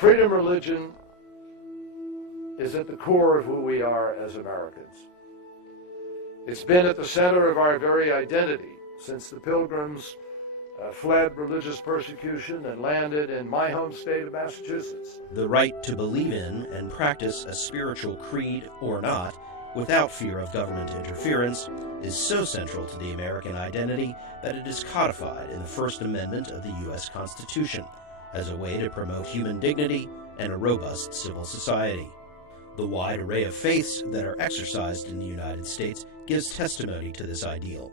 Freedom religion is at the core of who we are as Americans. It's been at the center of our very identity since the Pilgrims fled religious persecution and landed in my home state of Massachusetts. The right to believe in and practice a spiritual creed or not, without fear of government interference, is so central to the American identity that it is codified in the First Amendment of the U.S. Constitution as a way to promote human dignity and a robust civil society. The wide array of faiths that are exercised in the United States gives testimony to this ideal.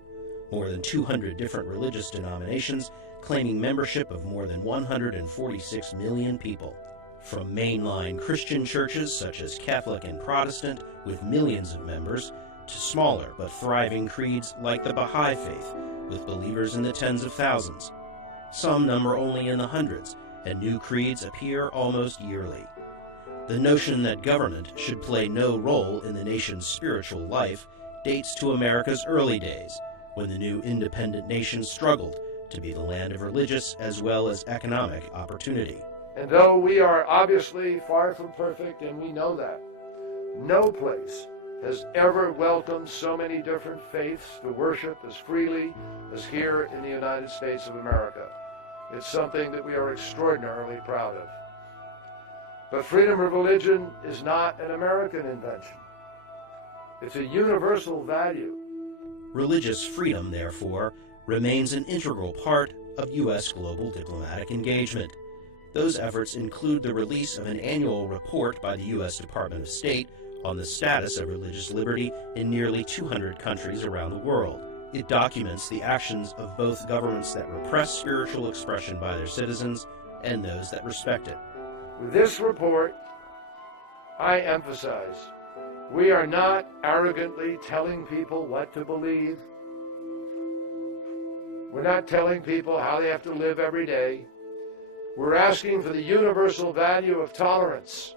More than 200 different religious denominations claiming membership of more than 146 million people. From mainline Christian churches such as Catholic and Protestant with millions of members, to smaller but thriving creeds like the Baha'i faith with believers in the tens of thousands. Some number only in the hundreds, and new creeds appear almost yearly. The notion that government should play no role in the nation's spiritual life dates to America's early days, when the new independent nation struggled to be the land of religious as well as economic opportunity. And though we are obviously far from perfect, and we know that, no place has ever welcomed so many different faiths to worship as freely as here in the United States of America. It's something that we are extraordinarily proud of. But freedom of religion is not an American invention. It's a universal value. Religious freedom, therefore, remains an integral part of U.S. global diplomatic engagement. Those efforts include the release of an annual report by the U.S. Department of State on the status of religious liberty in nearly 200 countries around the world. It documents the actions of both governments that repress spiritual expression by their citizens and those that respect it. With this report, I emphasize, we are not arrogantly telling people what to believe. We're not telling people how they have to live every day. We're asking for the universal value of tolerance